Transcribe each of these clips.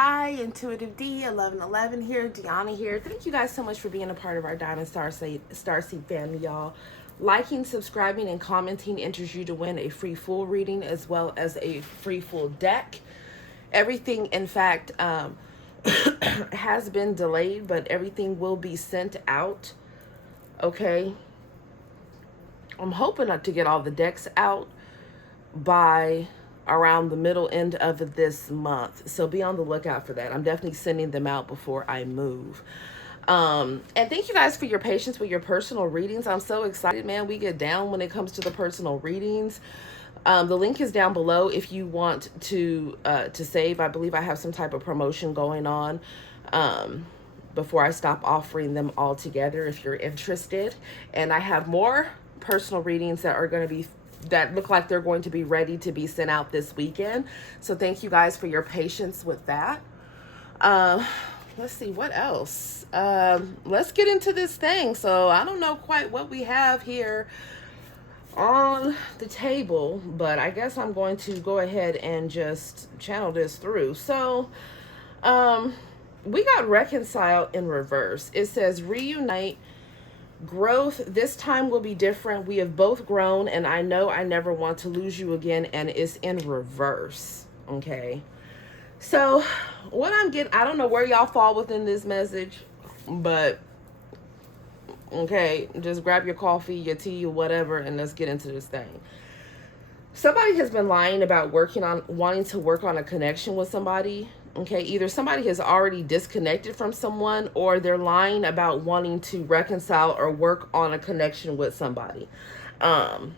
Hi, Intuitive D 1111 here, Dionna here. Thank you guys so much for being a part of our Diamond Starseed family, y'all. Liking, subscribing, and commenting enters you to win a free full reading as well as a free full deck. Everything, in fact, has been delayed, but everything will be sent out. Okay. I'm hoping not to get all the decks out by around the middle end of this month, so be on the lookout for that. I'm definitely sending them out before I move. And thank you guys for your patience with your personal readings. I'm so excited, man. We get down when it comes to the personal readings. The link is down below if you want to save. I believe I have some type of promotion going on before I stop offering them all together if you're interested. And I have more personal readings that are going to be that look like they're going to be ready to be sent out this weekend. So thank you guys for your patience with that. Let's see what else. Let's get into this thing. So I don't know quite what we have here on the table, but I guess I'm going to go ahead and just channel this through. So we got reconcile in reverse. It says reunite. Growth, this time will be different. We have both grown, and I know I never want to lose you again, and it's in reverse. Okay. So what I'm getting, I don't know where y'all fall within this message, but okay, just grab your coffee, your tea, or whatever, and let's get into this thing. Somebody has been lying about wanting to work on a connection with somebody. Okay, either somebody has already disconnected from someone, or they're lying about wanting to reconcile or work on a connection with somebody. And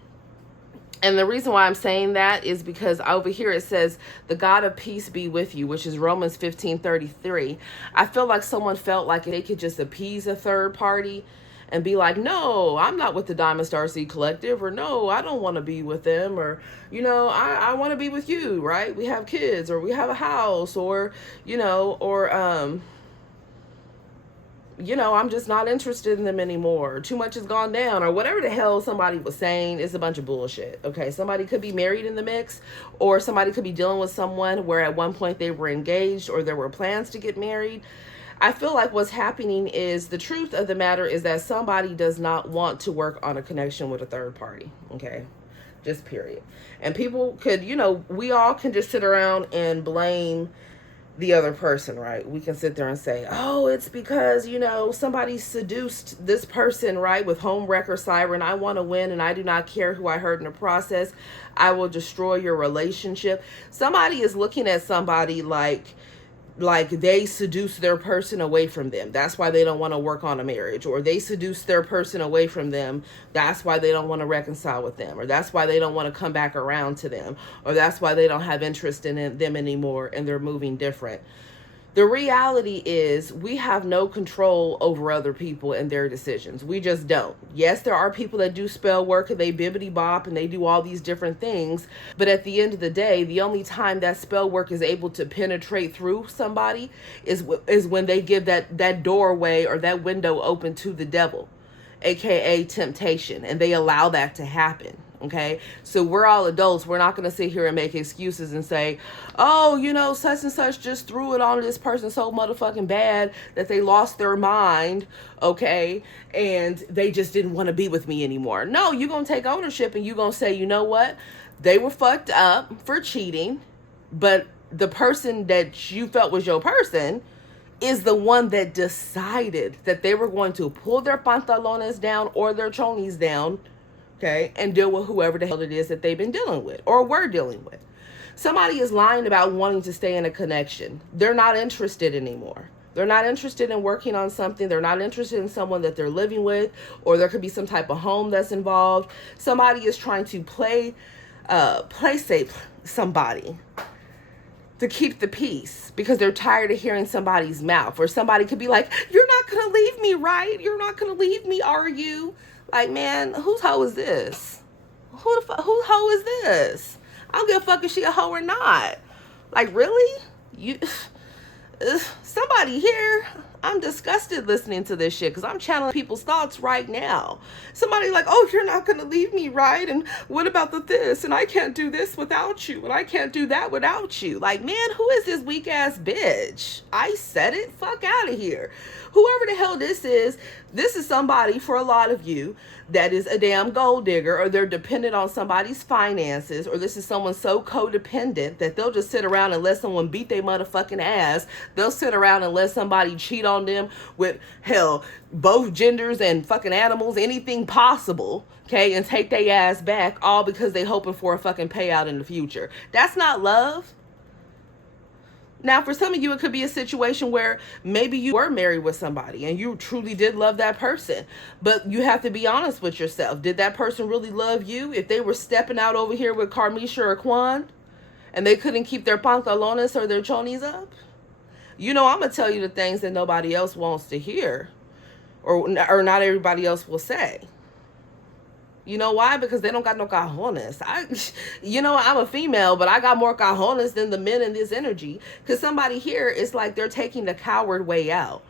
the reason why I'm saying that is because over here it says, the God of peace be with you, which is Romans 15:33. I feel like someone felt like they could just appease a third party and be like, no, I'm not with the Diamond Starseed Collective, or no, I don't want to be with them, or, you know, I want to be with you, right? We have kids, or we have a house, or, you know, or, you know, I'm just not interested in them anymore. Too much has gone down, or whatever the hell somebody was saying is a bunch of bullshit. Okay, somebody could be married in the mix, or somebody could be dealing with someone where at one point they were engaged, or there were plans to get married. I feel like what's happening is, the truth of the matter is that somebody does not want to work on a connection with a third party. Okay, just period. And people could, you know, we all can just sit around and blame the other person, right? We can sit there and say, oh, it's because, you know, somebody seduced this person, right, with home wrecker siren. I want to win, and I do not care who I hurt in the process. I will destroy your relationship. Somebody is looking at somebody like they seduce their person away from them. That's why they don't want to work on a marriage. Or they seduce their person away from them. That's why they don't want to reconcile with them. Or that's why they don't want to come back around to them. Or that's why they don't have interest in them anymore, and they're moving different. The reality is, we have no control over other people and their decisions. We just don't. Yes, there are people that do spell work, and they bibbity bop, and they do all these different things. But at the end of the day, the only time that spell work is able to penetrate through somebody is when they give that doorway or that window open to the devil, aka temptation, and they allow that to happen. Okay, so we're all adults. We're not going to sit here and make excuses and say, oh, you know, such and such just threw it on this person so motherfucking bad that they lost their mind, okay, and they just didn't want to be with me anymore. No, you're going to take ownership, and you're going to say, you know what, they were fucked up for cheating, but the person that you felt was your person is the one that decided that they were going to pull their pantalones down or their chonies down, okay, and deal with whoever the hell it is that they've been dealing with or were dealing with. Somebody is lying about wanting to stay in a connection. They're not interested anymore. They're not interested in working on something. They're not interested in someone that they're living with, or there could be some type of home that's involved. Somebody is trying to play safe somebody to keep the peace because they're tired of hearing somebody's mouth. Or somebody could be like, you're not going to leave me, right? You're not going to leave me, are you? Like, man, whose hoe is this? Whose hoe is this? I don't give a fuck if she a hoe or not. Like, really? Somebody here, I'm disgusted listening to this shit because I'm channeling people's thoughts right now. Somebody like, oh, you're not going to leave me, right? And what about the this? And I can't do this without you. And I can't do that without you. Like, man, who is this weak ass bitch? I said it. Fuck out of here. Whoever the hell this is somebody for a lot of you that is a damn gold digger, or they're dependent on somebody's finances, or this is someone so codependent that they'll just sit around and let someone beat their motherfucking ass. They'll sit around and let somebody cheat on them with, hell, both genders and fucking animals, anything possible, okay, and take their ass back, all because they hoping for a fucking payout in the future. That's not love. Now, for some of you, it could be a situation where maybe you were married with somebody and you truly did love that person, but you have to be honest with yourself. Did that person really love you? If they were stepping out over here with Carmisha or Quan and they couldn't keep their pantalones or their chonis up, you know, I'm going to tell you the things that nobody else wants to hear, or not everybody else will say. You know why? Because they don't got no cajones. I'm a female, but I got more cajones than the men in this energy. Because somebody here is like they're taking the coward way out.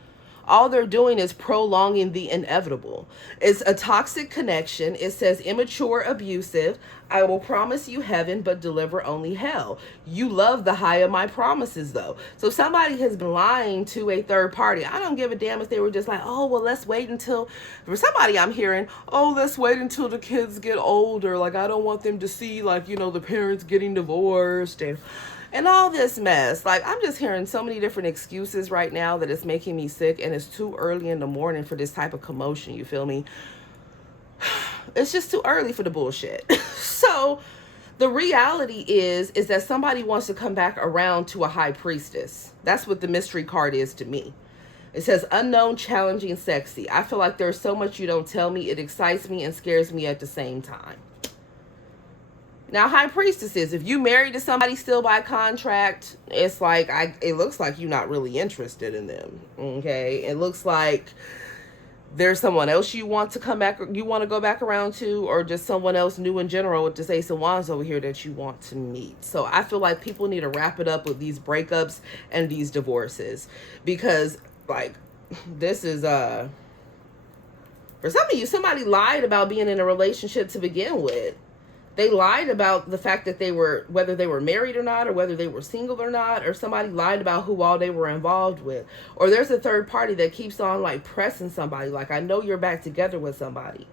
All they're doing is prolonging the inevitable. It's a toxic connection. It says immature, abusive. I will promise you heaven, but deliver only hell. You love the high of my promises, though. So somebody has been lying to a third party. I don't give a damn if they were just like, oh, well, let's wait until, for somebody I'm hearing, oh, let's wait until the kids get older. Like, I don't want them to see, like, you know, the parents getting divorced and all this mess. Like, I'm just hearing so many different excuses right now that it's making me sick, and it's too early in the morning for this type of commotion, you feel me? It's just too early for the bullshit. So the reality is that somebody wants to come back around to a high priestess. That's what the mystery card is to me. It says unknown, challenging, sexy. I feel like there's so much you don't tell me. It excites me and scares me at the same time. Now, high priestesses, if you married to somebody still by contract, it's like, it looks like you're not really interested in them, okay? It looks like there's someone else you want to come back, you want to go back around to, or just someone else new in general with this Ace of Wands over here that you want to meet. So I feel like people need to wrap it up with these breakups and these divorces, because, like, this is, for some of you, somebody lied about being in a relationship to begin with. They lied about the fact that whether they were married or not, or whether they were single or not, or somebody lied about who all they were involved with. Or there's a third party that keeps on like pressing somebody. Like, I know you're back together with somebody.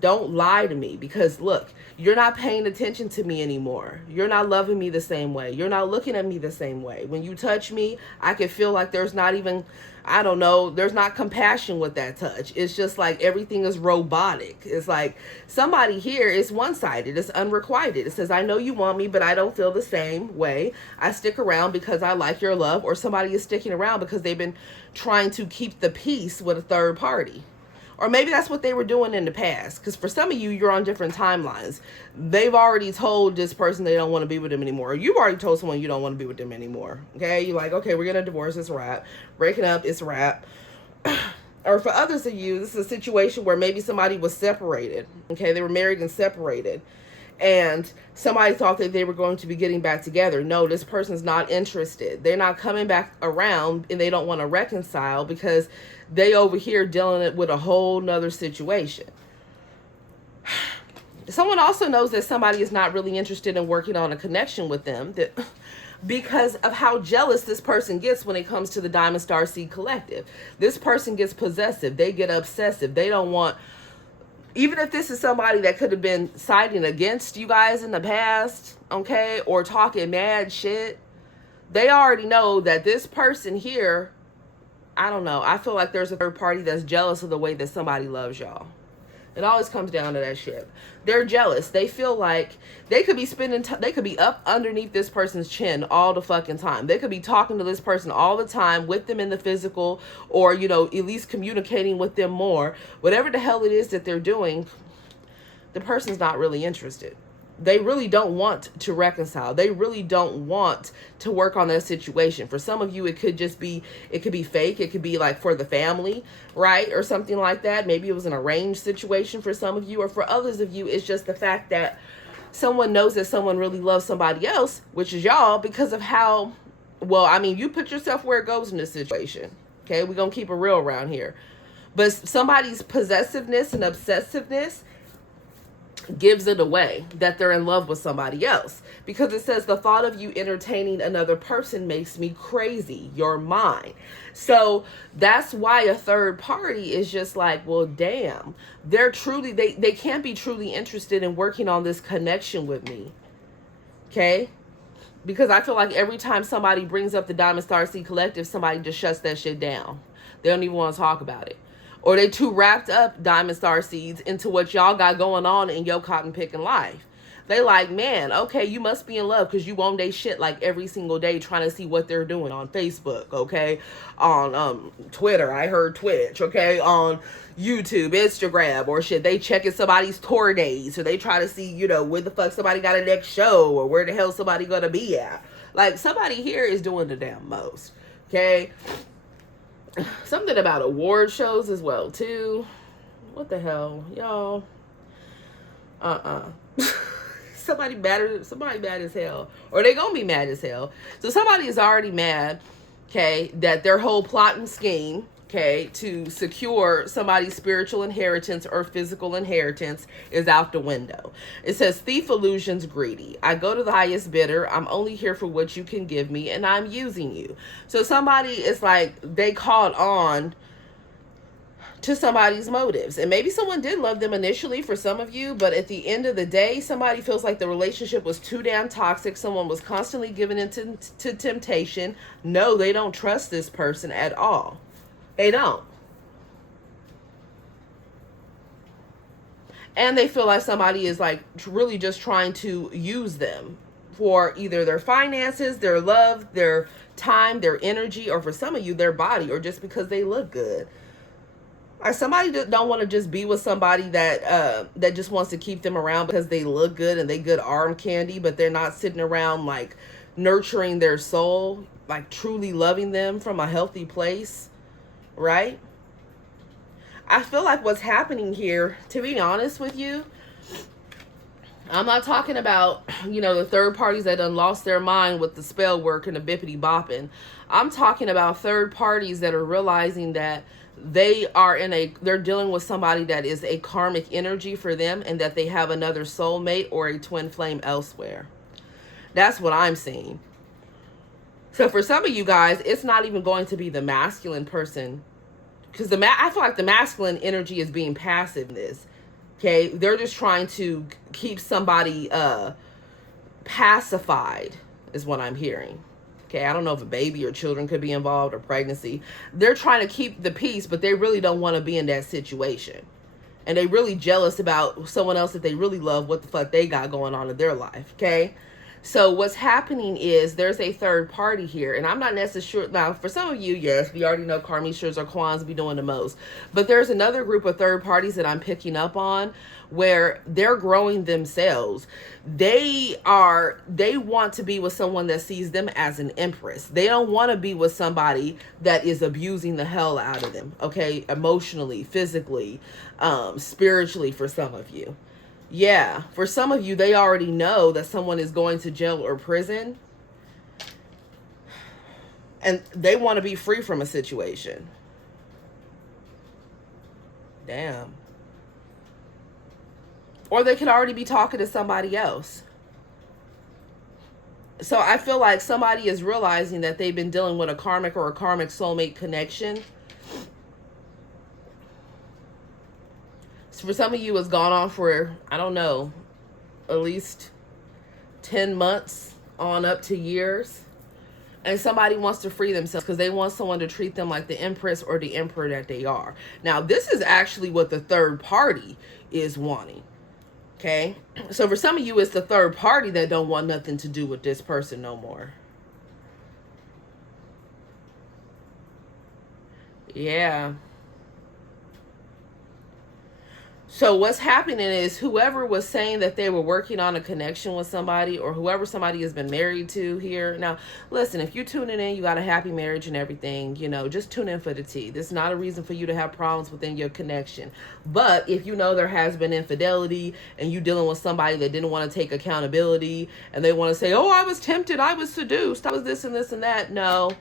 Don't lie to me, because look, you're not paying attention to me anymore. You're not loving me the same way. You're not looking at me the same way. When you touch me, I can feel like there's not even, I don't know, there's not compassion with that touch. It's just like everything is robotic. It's like somebody here is one-sided. It's unrequited. It says, I know you want me, but I don't feel the same way. I stick around because I like your love. Or somebody is sticking around because they've been trying to keep the peace with a third party. Or maybe that's what they were doing in the past. Because for some of you, you're on different timelines. They've already told this person they don't want to be with them anymore. Or you've already told someone you don't want to be with them anymore. Okay? You're like, okay, we're going to divorce. It's a wrap. Breaking up, it's a wrap. Or for others of you, this is a situation where maybe somebody was separated. Okay? They were married and separated. And somebody thought that they were going to be getting back together. No, this person's not interested. They're not coming back around, and they don't want to reconcile because they over here dealing with a whole nother situation. Someone also knows that somebody is not really interested in working on a connection with them, that because of how jealous this person gets when it comes to the Diamond Star Seed Collective. This person gets possessive. They get obsessive. They don't want, even if this is somebody that could have been siding against you guys in the past, okay, or talking mad shit, they already know that this person here, I don't know, I feel like there's a third party that's jealous of the way that somebody loves y'all. It always comes down to that shit. They're jealous. They feel like they could be they could be up underneath this person's chin all the fucking time. They could be talking to this person all the time, with them in the physical, or, you know, at least communicating with them more. Whatever the hell it is that they're doing, the person's not really interested. They really don't want to reconcile. They really don't want to work on that situation. For some of you, it could be fake. It could be like for the family, right? Or something like that. Maybe it was an arranged situation for some of you. Or for others of you, it's just the fact that someone knows that someone really loves somebody else, which is y'all, because of how, well, I mean, you put yourself where it goes in this situation. Okay, we're going to keep it real around here. But somebody's possessiveness and obsessiveness gives it away that they're in love with somebody else, because it says the thought of you entertaining another person makes me crazy. You're mine. So that's why a third party is just like, well, damn, they're truly, they can't be truly interested in working on this connection with me. Okay, because I feel like every time somebody brings up the Diamond Star Seed Collective, somebody just shuts that shit down. They don't even want to talk about it. Or they too wrapped up, Diamond Star Seeds, into what y'all got going on in your cotton picking life. They like, man, okay, you must be in love because you on they shit like every single day trying to see what they're doing on Facebook, okay? On Twitter, I heard Twitch, okay? On YouTube, Instagram, or shit. They checking somebody's tour days, or they try to see, you know, where the fuck somebody got a next show, or where the hell somebody gonna be at. Like, somebody here is doing the damn most, okay? Something about award shows as well, too. What the hell, y'all? Somebody mad as hell. Or they gonna be mad as hell. So somebody is already mad, okay, that their whole plot and scheme, okay, to secure somebody's spiritual inheritance or physical inheritance is out the window. It says, thief illusions greedy. I go to the highest bidder. I'm only here for what you can give me, and I'm using you. So somebody is like, they caught on to somebody's motives. And maybe someone did love them initially for some of you, but at the end of the day, somebody feels like the relationship was too damn toxic. Someone was constantly given into to temptation. No, they don't trust this person at all. They don't. And they feel like somebody is like really just trying to use them for either their finances, their love, their time, their energy, or for some of you, their body, or just because they look good. Like, somebody don't want to just be with somebody that that just wants to keep them around because they look good and they good arm candy, but they're not sitting around like nurturing their soul, like truly loving them from a healthy place. Right? I feel like what's happening here, to be honest with you, I'm not talking about, you know, the third parties that done lost their mind with the spell work and the bippity bopping. I'm talking about third parties that are realizing that they're dealing with somebody that is a karmic energy for them, and that they have another soulmate or a twin flame elsewhere. That's what I'm seeing. So for some of you guys, it's not even going to be the masculine person, because I feel like the masculine energy is being passive in this. Okay, they're just trying to keep somebody pacified, is what I'm hearing. Okay, I don't know if a baby or children could be involved, or pregnancy. They're trying to keep the peace, but they really don't want to be in that situation. And they really jealous about someone else that they really love, what the fuck they got going on in their life, okay? So what's happening is there's a third party here, and I'm not necessarily sure. Now, for some of you, yes, we already know Karmishers or Kwans be doing the most. But there's another group of third parties that I'm picking up on where they're growing themselves. They want to be with someone that sees them as an empress. They don't want to be with somebody that is abusing the hell out of them, okay? Emotionally, physically, spiritually, for some of you. Yeah, for some of you, they already know that someone is going to jail or prison, and they want to be free from a situation. Damn. Or they could already be talking to somebody else. So I feel like somebody is realizing that they've been dealing with a karmic or a karmic soulmate connection. For some of you, it's gone on for, I don't know, at least 10 months on up to years. And somebody wants to free themselves because they want someone to treat them like the empress or the emperor that they are. Now, this is actually what the third party is wanting. Okay? So for some of you, it's the third party that don't want nothing to do with this person no more. Yeah. So what's happening is whoever was saying that they were working on a connection with somebody, or whoever somebody has been married to here. Now, listen, if you're tuning in, you got a happy marriage and everything, you know, just tune in for the tea. This is not a reason for you to have problems within your connection. But if you know there has been infidelity and you dealing with somebody that didn't want to take accountability and they want to say, oh, I was tempted, I was seduced, I was this and this and that. No,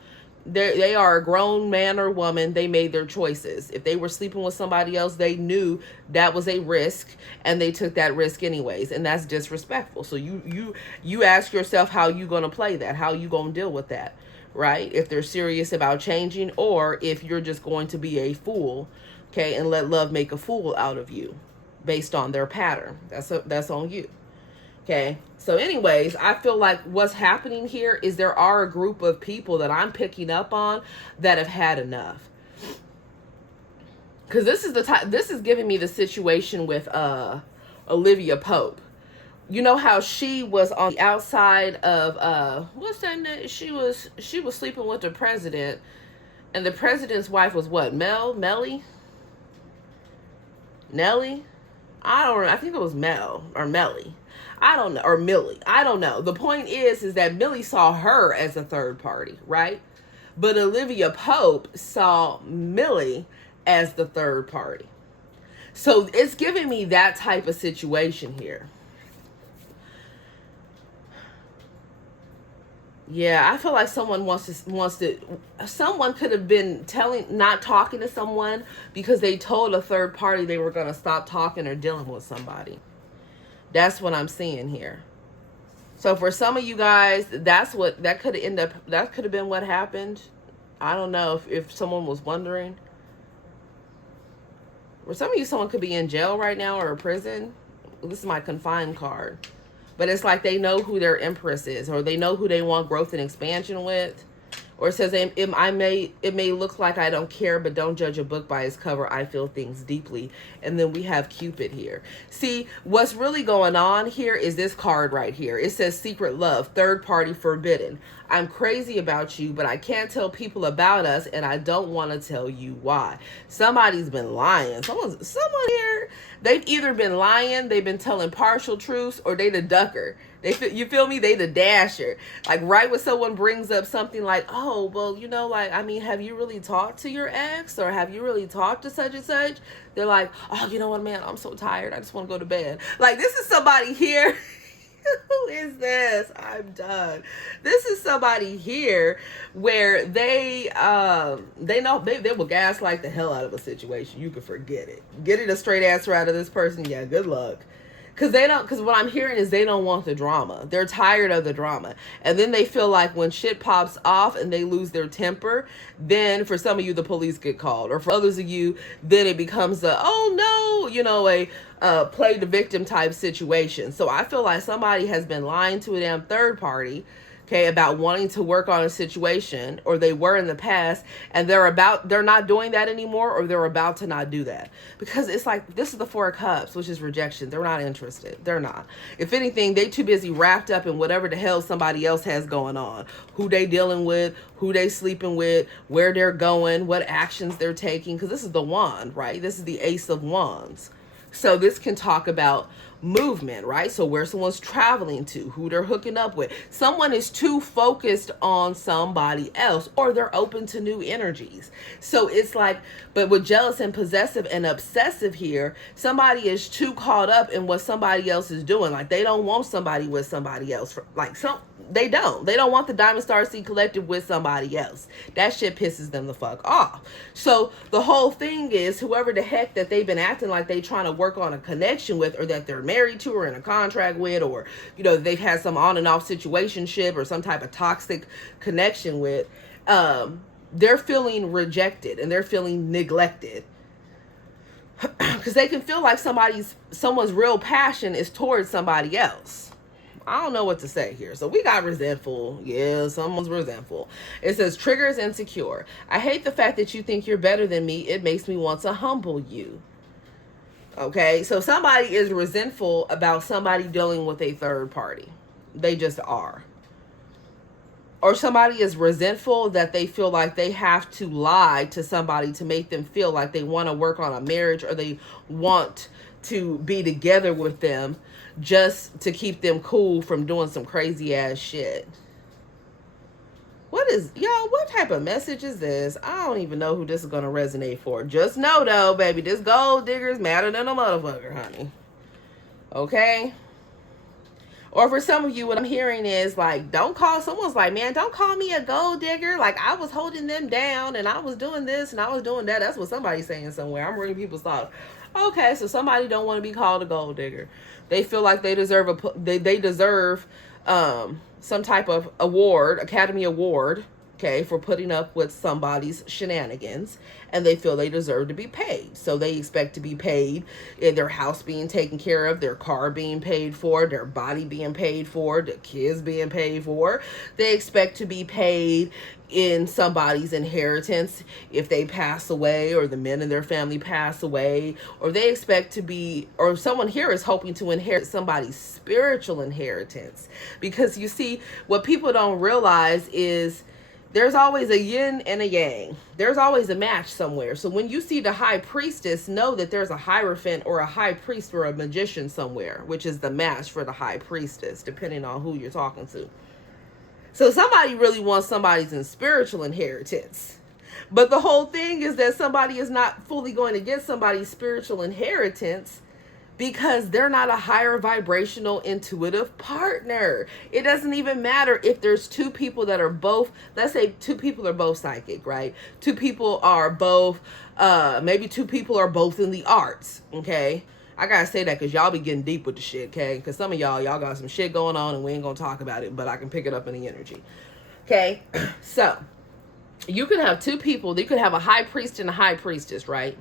They are a grown man or woman. They made their choices. If they were sleeping with somebody else, they knew that was a risk, and they took that risk anyways, and that's disrespectful. So you ask yourself, how you going to play that? How you going to deal with that? Right? If they're serious about changing, or if you're just going to be a fool, okay, and let love make a fool out of you based on their pattern. That's on you. Okay. So anyways, I feel like what's happening here is there are a group of people that I'm picking up on that have had enough. Because this is giving me the situation with Olivia Pope. You know how she was on the outside of what's that name? She was sleeping with the president, and the president's wife was what? Nellie? I don't know. I think it was Mel or Melly. I don't know. Or Millie. I don't know. The point is that Millie saw her as a third party, right? But Olivia Pope saw Millie as the third party. So it's giving me that type of situation here. Yeah, I feel like someone someone could have been not talking to someone because they told a third party they were going to stop talking or dealing with somebody. That's what I'm seeing here. So for some of you guys, that could have been what happened. I don't know if someone was wondering. For some of you, someone could be in jail right now or a prison. This is my confined card. But it's like they know who their empress is, or they know who they want growth and expansion with. Or it says, it may look like I don't care, but don't judge a book by its cover. I feel things deeply. And then we have Cupid here. See, what's really going on here is this card right here. It says secret love, third party forbidden. I'm crazy about you, but I can't tell people about us, and I don't want to tell you why. Somebody's been lying. Someone here, they've either been lying, they've been telling partial truths, or they the ducker. You feel me? They the dasher. Like right when someone brings up something like, oh, well, you know, like, I mean, have you really talked to your ex, or have you really talked to such and such? They're like, oh, you know what, man, I'm so tired. I just want to go to bed. Like, this is somebody here. Who is this? I'm done. This is somebody here where they know they will gaslight the hell out of a situation. You can forget it. Getting a straight answer out of this person, yeah, good luck. Because what I'm hearing is they don't want the drama. They're tired of the drama. And then they feel like when shit pops off and they lose their temper, then for some of you, the police get called. Or for others of you, then it becomes a play the victim type situation. So I feel like somebody has been lying to a damn third party, okay, about wanting to work on a situation, or they were in the past, and they're not doing that anymore, or they're about to not do that. Because it's like, this is the Four of Cups, which is rejection. They're not interested. They're not. If anything, they too busy wrapped up in whatever the hell somebody else has going on. Who they dealing with, who they sleeping with, where they're going, what actions they're taking. Because this is the wand, right? This is the Ace of Wands. So this can talk about movement, right? So where someone's traveling to, who they're hooking up with. Someone is too focused on somebody else, or they're open to new energies. So it's like, but with jealous and possessive and obsessive here, somebody is too caught up in what somebody else is doing. Like they don't want somebody with somebody else. They don't want the Diamond Star Seed Collective with somebody else. That shit pisses them the fuck off. So the whole thing is, whoever the heck that they've been acting like they trying to work on a connection with, or that they're married to or in a contract with, or, you know, they've had some on and off situationship or some type of toxic connection with, they're feeling rejected and they're feeling neglected. Because they can feel like someone's real passion is towards somebody else. I don't know what to say here. So we got resentful. Yeah, someone's resentful. It says triggers insecure. I hate the fact that you think you're better than me. It makes me want to humble you. Okay, so somebody is resentful about somebody dealing with a third party. They just are. Or somebody is resentful that they feel like they have to lie to somebody to make them feel like they want to work on a marriage, or they want to be together with them just to keep them cool from doing some crazy ass shit. What type of message is this? I don't even know who this is going to resonate for. Just know though, baby, this gold digger is madder than a motherfucker, honey. Okay? Or for some of you, what I'm hearing is like, don't call, someone's like, man, don't call me a gold digger. Like, I was holding them down and I was doing this and I was doing that. That's what somebody's saying somewhere. I'm reading people's thoughts. Okay, so somebody don't want to be called a gold digger. They feel like they deserve they deserve some type of award, Academy Award, okay, for putting up with somebody's shenanigans, and they feel they deserve to be paid. So they expect to be paid in their house being taken care of, their car being paid for, their body being paid for, the kids being paid for. They expect to be paid in somebody's inheritance if they pass away, or the men in their family pass away, or they expect to be, or someone here is hoping to inherit somebody's spiritual inheritance. Because you see, what people don't realize is there's always a yin and a yang. There's always a match somewhere. So when you see the high priestess, know that there's a hierophant or a high priest or a magician somewhere, which is the match for the high priestess, depending on who you're talking to. So somebody really wants somebody's in spiritual inheritance. But the whole thing is that somebody is not fully going to get somebody's spiritual inheritance because they're not a higher vibrational intuitive partner. It doesn't even matter if there's two people that are both, let's say two people are both psychic, right? Two people are both, maybe two people are both in the arts, okay? I gotta say that because y'all be getting deep with the shit, okay? Because some of y'all got some shit going on and we ain't gonna talk about it, but I can pick it up in the energy, okay? So, you could have two people, you could have a high priest and a high priestess, right?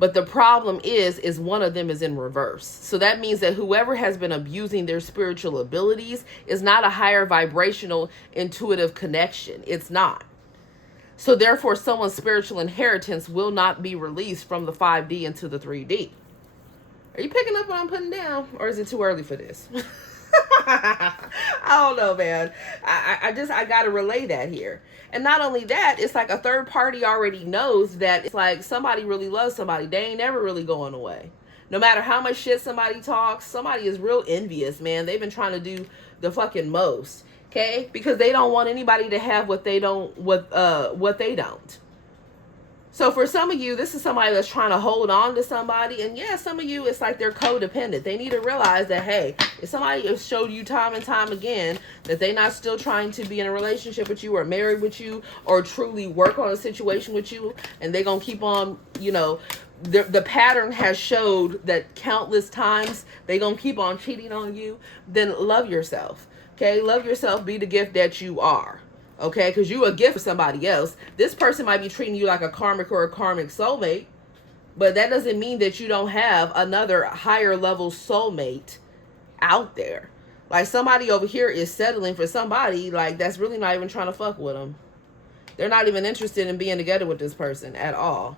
But the problem is one of them is in reverse. So that means that whoever has been abusing their spiritual abilities is not a higher vibrational intuitive connection. It's not. So therefore, someone's spiritual inheritance will not be released from the 5D into the 3D. Are you picking up what I'm putting down? Or is it too early for this? I don't know, man. I got to relay that here. And not only that, it's like a third party already knows that it's like somebody really loves somebody. They ain't never really going away. No matter how much shit somebody talks, somebody is real envious, man. They've been trying to do the fucking most, okay? Because they don't want anybody to have what they don't. So for some of you, this is somebody that's trying to hold on to somebody. And yeah, some of you, it's like they're codependent. They need to realize that, hey, if somebody has showed you time and time again that they're not still trying to be in a relationship with you or married with you or truly work on a situation with you, and they're going to keep on, you know, the pattern has showed that countless times they're going to keep on cheating on you, then love yourself. Okay? Love yourself. Be the gift that you are. Okay, because you a gift for somebody else. This person might be treating you like a karmic or a karmic soulmate, but that doesn't mean that you don't have another higher level soulmate out there. Like somebody over here is settling for somebody like that's really not even trying to fuck with them. They're not even interested in being together with this person at all.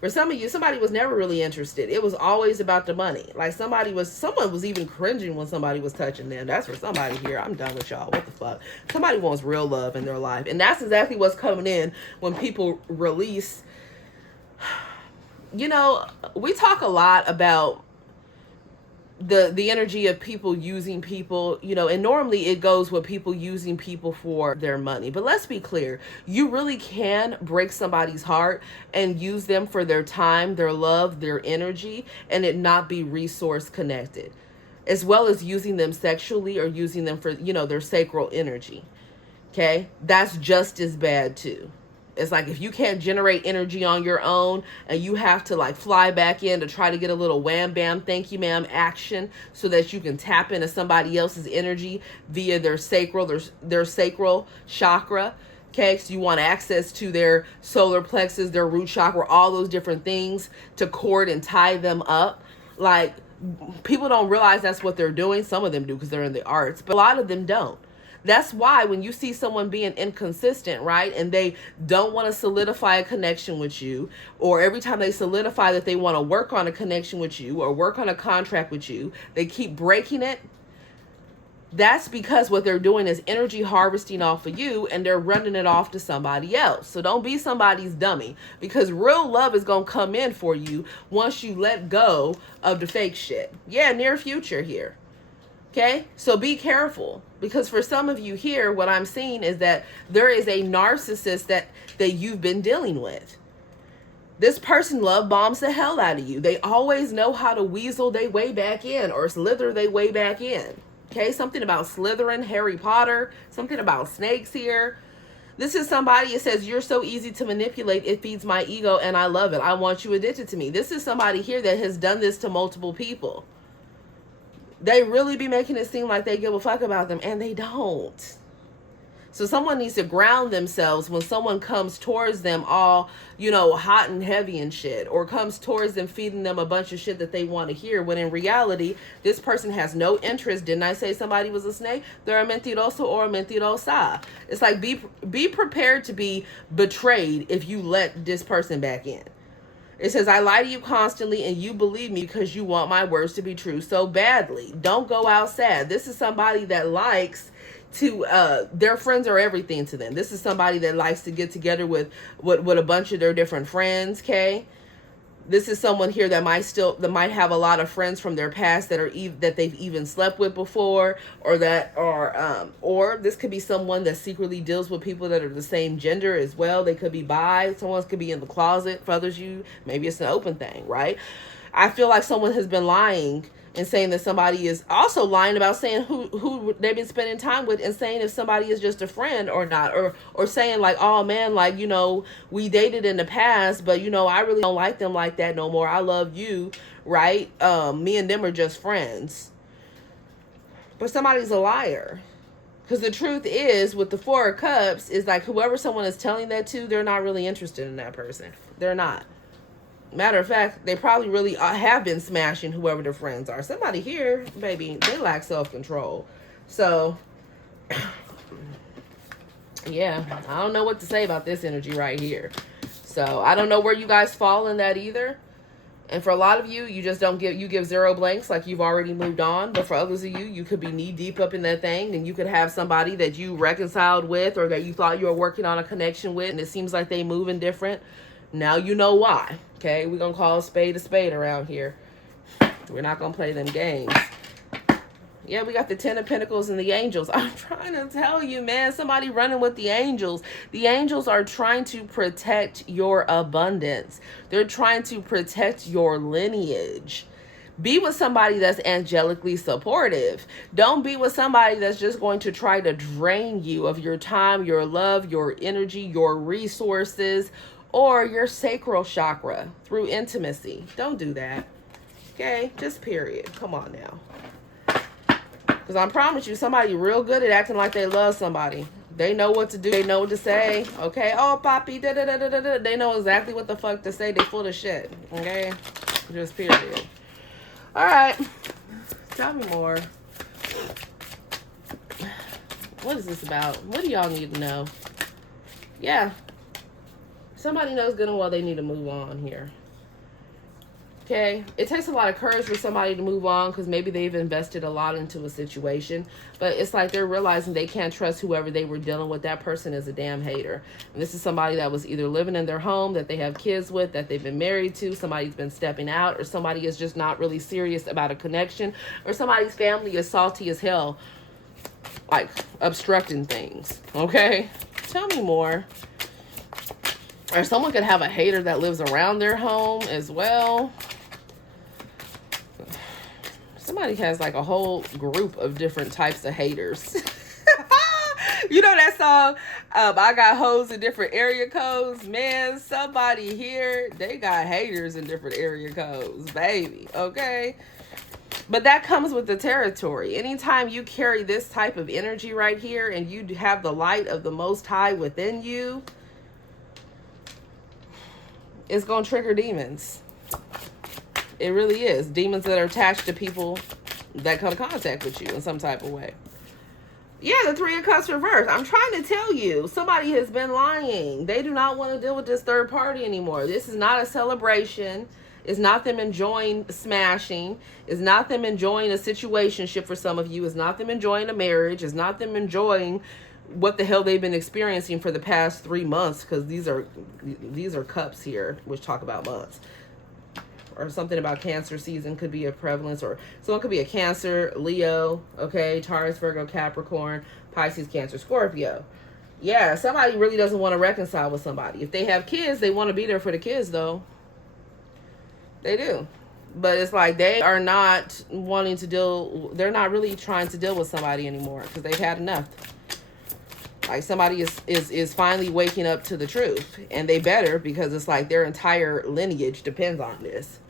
For some of you, somebody was never really interested. It was always about the money. Like someone was even cringing when somebody was touching them. That's for somebody here. I'm done with y'all. What the fuck? Somebody wants real love in their life. And that's exactly what's coming in when people release. You know, we talk a lot about the energy of people using people, you know, and normally it goes with people using people for their money. But let's be clear, you really can break somebody's heart and use them for their time, their love, their energy, and it not be resource connected, as well as using them sexually or using them for, you know, their sacral energy. Okay, that's just as bad too. It's like if you can't generate energy on your own and you have to like fly back in to try to get a little wham bam thank you ma'am action so that you can tap into somebody else's energy via their sacral chakra. Okay, so you want access to their solar plexus, their root chakra, all those different things to cord and tie them up. Like people don't realize that's what they're doing. Some of them do because they're in the arts, but a lot of them don't. That's why when you see someone being inconsistent, right, and they don't want to solidify a connection with you, or every time they solidify that they want to work on a connection with you or work on a contract with you, they keep breaking it. That's because what they're doing is energy harvesting off of you and they're running it off to somebody else. So don't be somebody's dummy, because real love is going to come in for you once you let go of the fake shit. Yeah, near future here. Okay, so be careful, because for some of you here, what I'm seeing is that there is a narcissist that you've been dealing with. This person love bombs the hell out of you. They always know how to weasel their way back in or slither their way back in. Okay, something about slithering, Harry Potter, something about snakes here. This is somebody that says, you're so easy to manipulate, it feeds my ego and I love it. I want you addicted to me. This is somebody here that has done this to multiple people. They really be making it seem like they give a fuck about them, and they don't. So someone needs to ground themselves when someone comes towards them all, you know, hot and heavy and shit, or comes towards them feeding them a bunch of shit that they want to hear, when in reality, this person has no interest. Didn't I say somebody was a snake? They're a mentiroso or a mentirosa. It's like, be prepared to be betrayed if you let this person back in. It says, I lie to you constantly and you believe me because you want my words to be true so badly. Don't go out sad. This is somebody that likes to, their friends are everything to them. This is somebody that likes to get together with a bunch of their different friends, okay? This is someone here that might have a lot of friends from their past that they've even slept with before, or this could be someone that secretly deals with people that are the same gender as well. They could be bi. Someone could be in the closet. For others, maybe it's an open thing, right? I feel like someone has been lying and saying that somebody is also lying about saying who they've been spending time with, and saying if somebody is just a friend or not, or saying like, oh man, like, you know, we dated in the past, but you know, I really don't like them like that no more. I love you, right? Me and them are just friends. But somebody's a liar. Because the truth is, with the Four of Cups, is like, whoever someone is telling that to, they're not really interested in that person. They're not. Matter of fact, they probably really have been smashing whoever their friends are. Somebody here, baby, they lack self-control. So, yeah, I don't know what to say about this energy right here. So, I don't know where you guys fall in that either. And for a lot of you, you just don't give zero blanks, like you've already moved on. But for others of you, you could be knee deep up in that thing, and you could have somebody that you reconciled with, or that you thought you were working on a connection with, and it seems like they moving different. Now you know why. Okay, we're going to call a spade around here. We're not going to play them games. Yeah, we got the Ten of Pentacles and the Angels. I'm trying to tell you, man, somebody running with the Angels. The Angels are trying to protect your abundance. They're trying to protect your lineage. Be with somebody that's angelically supportive. Don't be with somebody that's just going to try to drain you of your time, your love, your energy, your resources, or your sacral chakra through intimacy. Don't do that. Okay? Just period. Come on now. Because I promise you, somebody real good at acting like they love somebody. They know what to do. They know what to say. Okay? Oh, papi, da-da-da-da-da-da. They know exactly what the fuck to say. They full of shit. Okay? Just period. All right. Tell me more. What is this about? What do y'all need to know? Yeah. Somebody knows good and well they need to move on here. Okay? It takes a lot of courage for somebody to move on, because maybe they've invested a lot into a situation. But it's like they're realizing they can't trust whoever they were dealing with. That person is a damn hater. And this is somebody that was either living in their home, that they have kids with, that they've been married to. Somebody's been stepping out, or somebody is just not really serious about a connection, or somebody's family is salty as hell, like obstructing things. Okay? Tell me more. Or someone could have a hater that lives around their home as well. Somebody has like a whole group of different types of haters. You know that song, I got hoes in different area codes? Man, somebody here, they got haters in different area codes, baby, okay? But that comes with the territory. Anytime you carry this type of energy right here, and you have the light of the Most High within you, it's going to trigger demons. It really is. Demons that are attached to people that come in contact with you in some type of way. Yeah, the Three of Cups reversed. I'm trying to tell you, somebody has been lying. They do not want to deal with this third party anymore. This is not a celebration. It's not them enjoying smashing. It's not them enjoying a situationship for some of you. It's not them enjoying a marriage. It's not them enjoying what the hell they've been experiencing for the past 3 months, because these are cups here, which talk about months. Or something about Cancer season could be a prevalence, or someone could be a Cancer, Leo, okay, Taurus, Virgo, Capricorn, Pisces, Cancer, Scorpio. Yeah, somebody really doesn't want to reconcile with somebody. If they have kids, they want to be there for the kids, though. They do. But it's like they are not wanting to deal, they're not really trying to deal with somebody anymore because they've had enough. Like somebody is finally waking up to the truth, and they better, because it's like their entire lineage depends on this.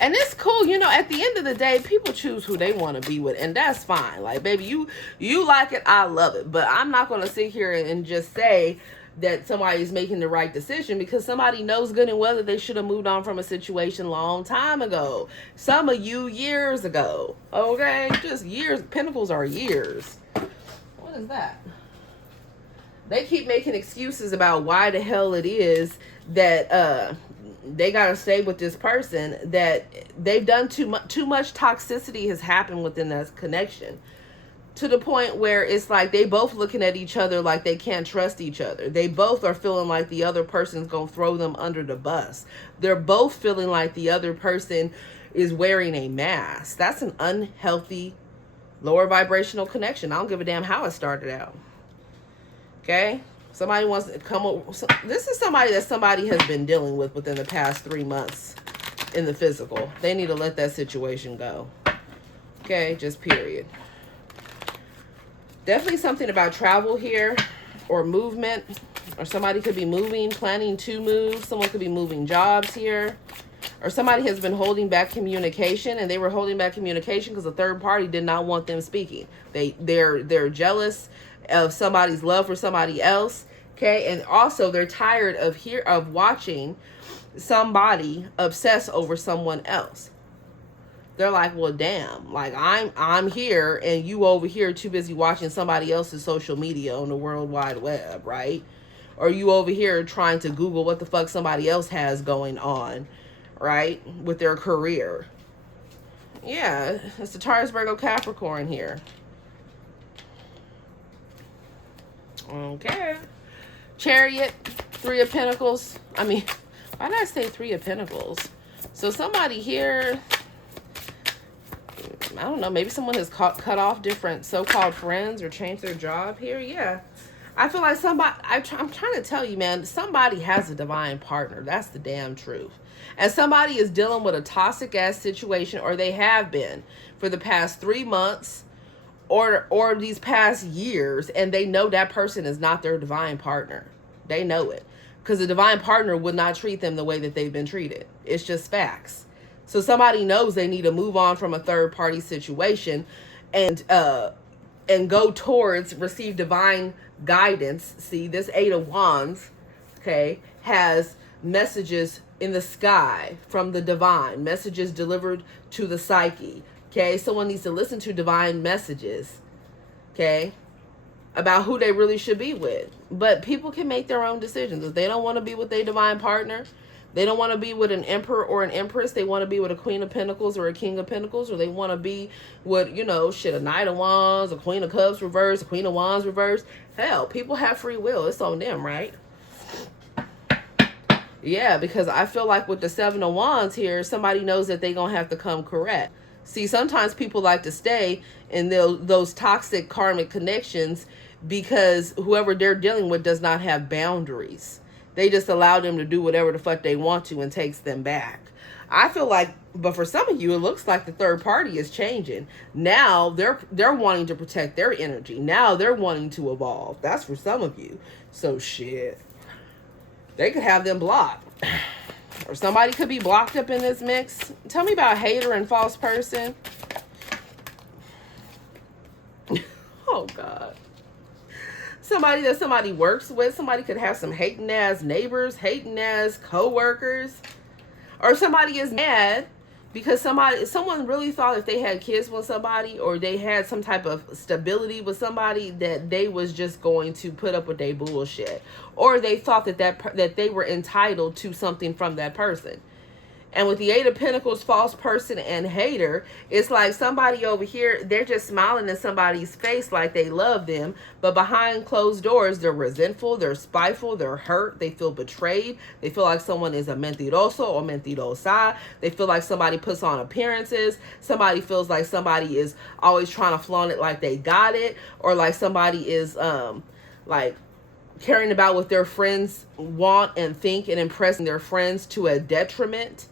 And it's cool, you know, at the end of the day, people choose who they want to be with, and that's fine. Like, baby, you like it, I love it. But I'm not going to sit here and just say that somebody's making the right decision, because somebody knows good and well that they should have moved on from a situation long time ago. Some of you years ago. Okay? Just years. Pentacles are years. What is that? They keep making excuses about why the hell it is that they gotta stay with this person, that they've done too much toxicity has happened within that connection, to the point where it's like they both looking at each other like they can't trust each other. They both are feeling like the other person's gonna throw them under the bus. They're both feeling like the other person is wearing a mask. That's an unhealthy, lower vibrational connection. I don't give a damn how it started out. Okay? Somebody wants to come up. This is somebody that somebody has been dealing with within the past 3 months in the physical. They need to let that situation go. Okay? Just period. Definitely something about travel here, or movement, or somebody could be moving, planning to move. Someone could be moving jobs here, or somebody has been holding back communication, and they were holding back communication because a third party did not want them speaking. They're jealous of somebody's love for somebody else. Okay, and also they're tired of watching somebody obsess over someone else. They're like, well, damn, like I'm here and you over here too busy watching somebody else's social media on the World Wide Web, right? Or you over here trying to Google what the fuck somebody else has going on, right, with their career. Yeah, it's the Taurus, Virgo, Capricorn here. Okay. Chariot, Three of Pentacles. I mean, why did I say Three of Pentacles? So somebody here, I don't know, maybe someone has cut off different so-called friends or changed their job here. Yeah. I feel like somebody, I'm trying to tell you, man, somebody has a divine partner. That's the damn truth. And somebody is dealing with a toxic ass situation, or they have been for the past 3 months or these past years, and they know that person is not their divine partner. They know it, because the divine partner would not treat them the way that they've been treated. It's just facts. So somebody knows they need to move on from a third party situation and go towards receive divine guidance. See, this Eight of Wands, okay, has messages in the sky from the divine, messages delivered to the psyche. Okay, someone needs to listen to divine messages, okay, about who they really should be with. But people can make their own decisions. If they don't want to be with their divine partner, they don't want to be with an emperor or an empress, they want to be with a Queen of Pentacles or a King of Pentacles, or they want to be with, you know, shit, a Knight of Wands, a Queen of Cups reverse, a Queen of Wands reverse. Hell, people have free will. It's on them, right? Yeah, because I feel like with the Seven of Wands here, somebody knows that they're going to have to come correct. See, sometimes people like to stay in those toxic karmic connections because whoever they're dealing with does not have boundaries. They just allow them to do whatever the fuck they want to and takes them back. I feel like, but for some of you, it looks like the third party is changing. Now they're wanting to protect their energy. Now they're wanting to evolve. That's for some of you. So shit. They could have them blocked. Or somebody could be blocked up in this mix. Tell me about hater and false person. Oh, God. Somebody that somebody works with. Somebody could have some hating ass neighbors, hating ass co-workers. Or somebody is mad because someone really thought if they had kids with somebody, or they had some type of stability with somebody, that they was just going to put up with their bullshit. Or they thought that they were entitled to something from that person. And with the Eight of Pentacles, false person and hater, it's like somebody over here, they're just smiling in somebody's face like they love them. But behind closed doors, they're resentful, they're spiteful, they're hurt, they feel betrayed. They feel like someone is a mentiroso or mentirosa. They feel like somebody puts on appearances. Somebody feels like somebody is always trying to flaunt it like they got it. Or like somebody is like caring about what their friends want and think and impressing their friends to a detriment.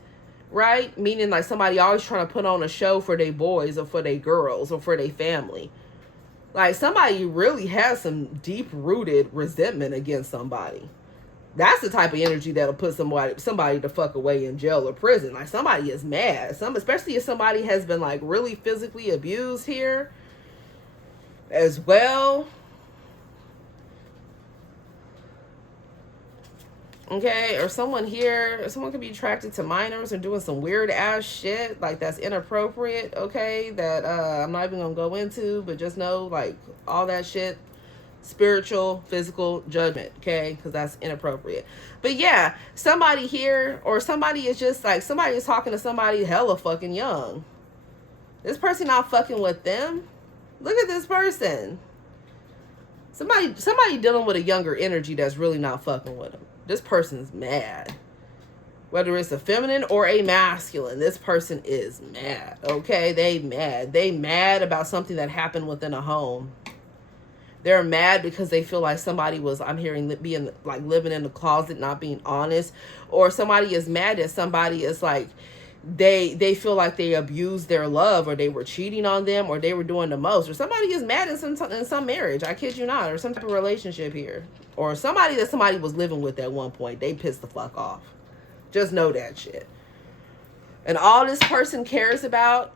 Right? Meaning like somebody always trying to put on a show for their boys or for their girls or for their family. Like somebody really has some deep-rooted resentment against somebody. That's the type of energy that'll put somebody the fuck away in jail or prison. Like somebody is mad. Especially if somebody has been like really physically abused here as well. Okay, or someone could be attracted to minors or doing some weird ass shit like that's inappropriate, okay, that I'm not even gonna go into, but just know like all that shit, spiritual, physical judgment, okay, because that's inappropriate. But yeah, somebody here, or somebody is just like, somebody is talking to somebody hella fucking young. This person not fucking with them. Look at this person. Somebody dealing with a younger energy that's really not fucking with them. This person's mad. Whether it's a feminine or a masculine, this person is mad. Okay, they mad. They mad about something that happened within a home. They're mad because they feel like somebody was, I'm hearing, being like living in the closet, not being honest. Or somebody is mad that somebody is like, they feel like they abused their love, or they were cheating on them, or they were doing the most, or somebody is mad in some marriage, I kid you not, or some type of relationship here, or somebody that somebody was living with at one point. They pissed the fuck off. Just know that shit. And all this person cares about,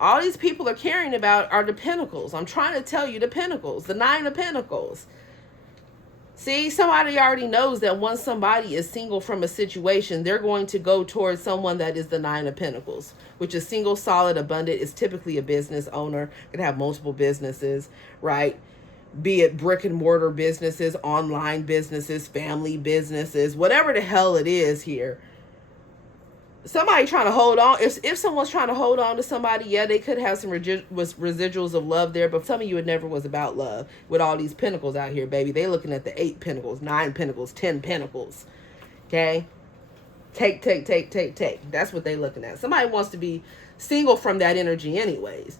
all these people are caring about are the pentacles. I'm trying to tell you, the pentacles, the Nine of Pentacles. See, somebody already knows that once somebody is single from a situation, they're going to go towards someone that is the Nine of Pentacles, which is single, solid, abundant, is typically a business owner, can have multiple businesses, right? Be it brick and mortar businesses, online businesses, family businesses, whatever the hell it is here. Somebody trying to hold on, if someone's trying to hold on to somebody, yeah, they could have some residuals of love there, but some of you, it never was about love. With all these pentacles out here, baby, they looking at the 8 pentacles, 9 pentacles, 10 pentacles, okay? Take. That's what they looking at. Somebody wants to be single from that energy anyways.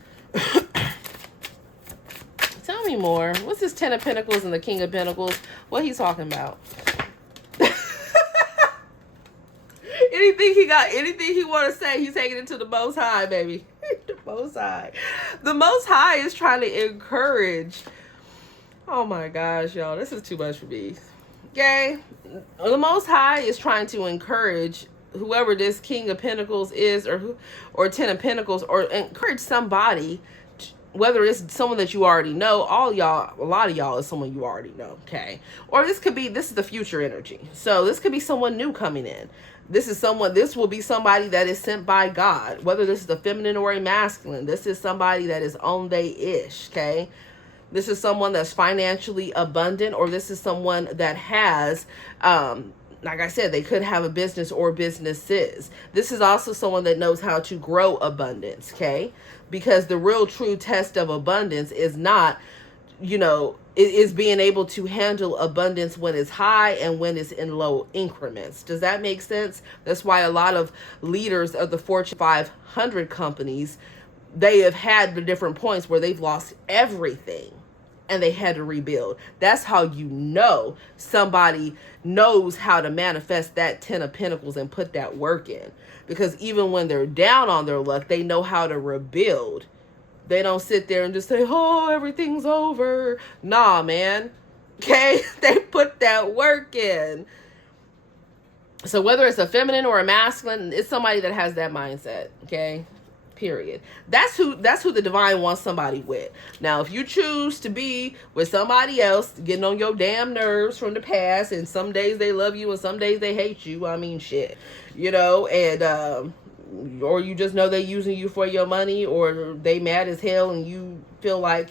Tell me more. What's this 10 of Pentacles and the King of Pentacles? What he's talking about? Anything he want to say, he's taking it to the Most High, baby. The Most High. The Most High is trying to encourage. Oh my gosh, y'all. This is too much for me. Okay? The Most High is trying to encourage whoever this King of Pentacles is, or 10 of Pentacles, or encourage somebody, whether it's someone that you already know. A lot of y'all is someone you already know, okay? Or this is the future energy. So this could be someone new coming in. This will be somebody that is sent by God, whether this is a feminine or a masculine. This is somebody that is on they-ish, okay? This is someone that's financially abundant, or this is someone that has, like I said, they could have a business or businesses. This is also someone that knows how to grow abundance, okay? Because the real true test of abundance is not, it is being able to handle abundance when it's high and when it's in low increments. Does that make sense? That's why a lot of leaders of the Fortune 500 companies, they have had the different points where they've lost everything and they had to rebuild. That's how you know somebody knows how to manifest that 10 of Pentacles and put that work in. Because even when they're down on their luck, they know how to rebuild. They don't sit there and just say, oh, everything's over. Nah, man. Okay? They put that work in. So whether it's a feminine or a masculine, it's somebody that has that mindset. Okay? Period. That's who the divine wants somebody with. Now, if you choose to be with somebody else, getting on your damn nerves from the past, and some days they love you and some days they hate you, I mean, shit. And, or you just know they're using you for your money, or they mad as hell and you feel like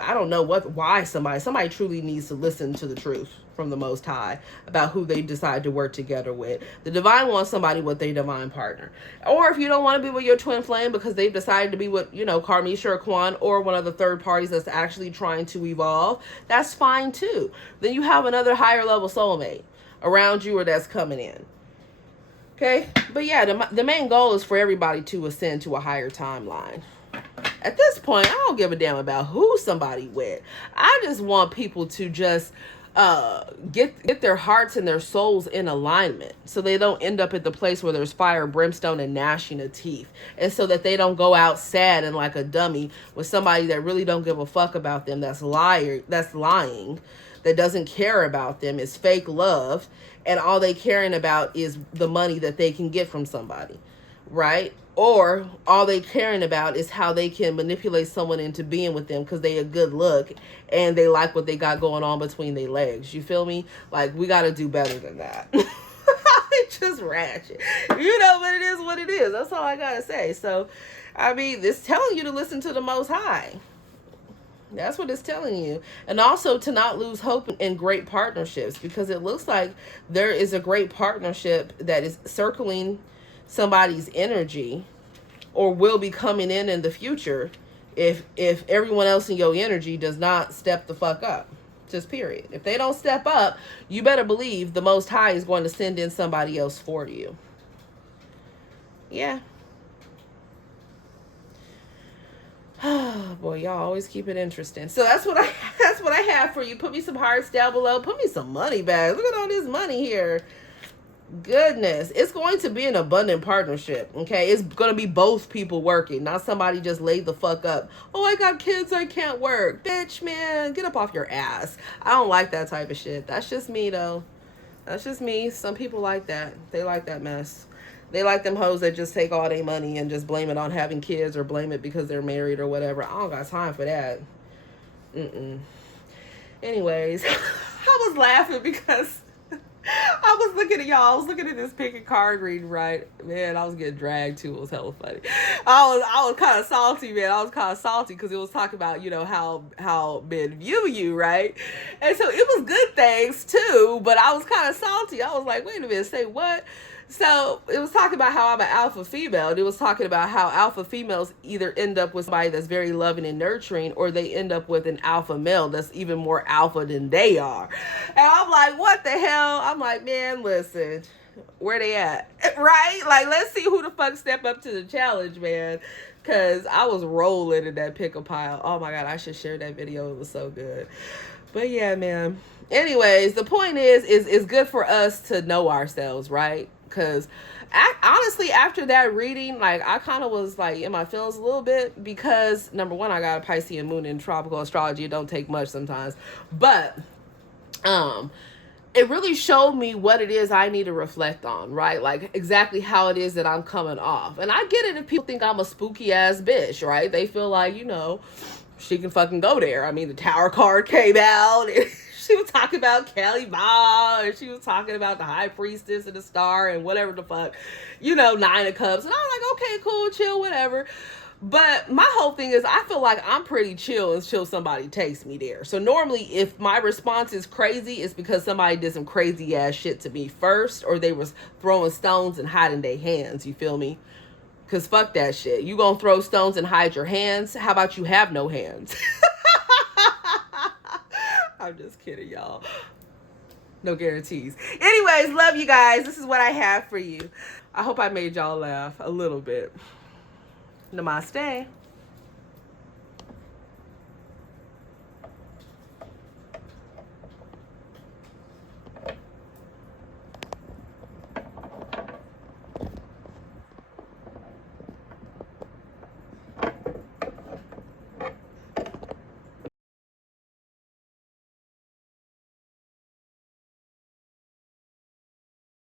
I don't know why somebody truly needs to listen to the truth from the Most High about who they decide to work together with. The divine wants somebody with their divine partner. Or if you don't want to be with your twin flame because they've decided to be with, Karmisha or Kwan or one of the third parties that's actually trying to evolve, that's fine too. Then you have another higher level soulmate around you or that's coming in. Okay? But yeah, the main goal is for everybody to ascend to a higher timeline. At this point, I don't give a damn about who somebody with. I just want people to just get their hearts and their souls in alignment so they don't end up at the place where there's fire, brimstone, and gnashing of teeth, and so that they don't go out sad and like a dummy with somebody that really don't give a fuck about them, that's lying, that doesn't care about them, is fake love, and all they caring about is the money that they can get from somebody, right? Or all they caring about is how they can manipulate someone into being with them because they a good look and they like what they got going on between their legs. You feel me? Like, we got to do better than that. It's just ratchet. But it is what it is. That's all I got to say. So, I mean, it's telling you to listen to the Most High. That's what it's telling you. And also to not lose hope in great partnerships, because it looks like there is a great partnership that is circling somebody's energy or will be coming in the future if everyone else in your energy does not step the fuck up. Just period. If they don't step up, you better believe the Most High is going to send in somebody else for you. Yeah. Oh boy, y'all always keep it interesting. So that's what I have for you. Put me some hearts down below. Put me some money back. Look at all this money here. Goodness, it's going to be an abundant partnership. Okay, it's going to be both people working, not somebody just laid the fuck up. Oh, I got kids, I can't work. Bitch, man, get up off your ass. I don't like that type of shit. That's just me though. That's just me. Some people like that. They like that mess. They like them hoes that just take all their money and just blame it on having kids or blame it because they're married or whatever. I don't got time for that. Anyways, I was laughing because I was looking at y'all. I was looking at this pick and card reading, right? Man, I was getting dragged too. It was hella funny. I was kind of salty, man. I was kind of salty because it was talking about, how men view you, right? And so it was good things too, but I was kind of salty. I was like, wait a minute, say what? So it was talking about how I'm an alpha female, and it was talking about how alpha females either end up with somebody that's very loving and nurturing, or they end up with an alpha male that's even more alpha than they are. And I'm like, what the hell? I'm like, man, listen, where they at? Right? Like, let's see who the fuck step up to the challenge, man. Because I was rolling in that pickle pile. Oh my God, I should share that video. It was so good. But yeah, man. Anyways, the point is it's good for us to know ourselves, right? Because honestly, after that reading, like, I kind of was like in my feelings a little bit because, number one, I got a Piscean moon in tropical astrology. It don't take much sometimes. But it really showed me what it is I need to reflect on, right? Like, exactly how it is that I'm coming off. And I get it if people think I'm a spooky ass bitch, right? They feel like, she can fucking go there. I mean, the Tower card came out and she was talking about Kelly Ball, and she was talking about the High Priestess and the Star and whatever the fuck, Nine of Cups. And I'm like, okay, cool, chill, whatever. But my whole thing is, I feel like I'm pretty chill until somebody takes me there. So normally if my response is crazy, it's because somebody did some crazy ass shit to me first, or they was throwing stones and hiding their hands. You feel me? Because fuck that shit. You gonna throw stones and hide your hands? How about you have no hands? I'm just kidding, y'all. No guarantees. Anyways, love you guys. This is what I have for you. I hope I made y'all laugh a little bit. Namaste.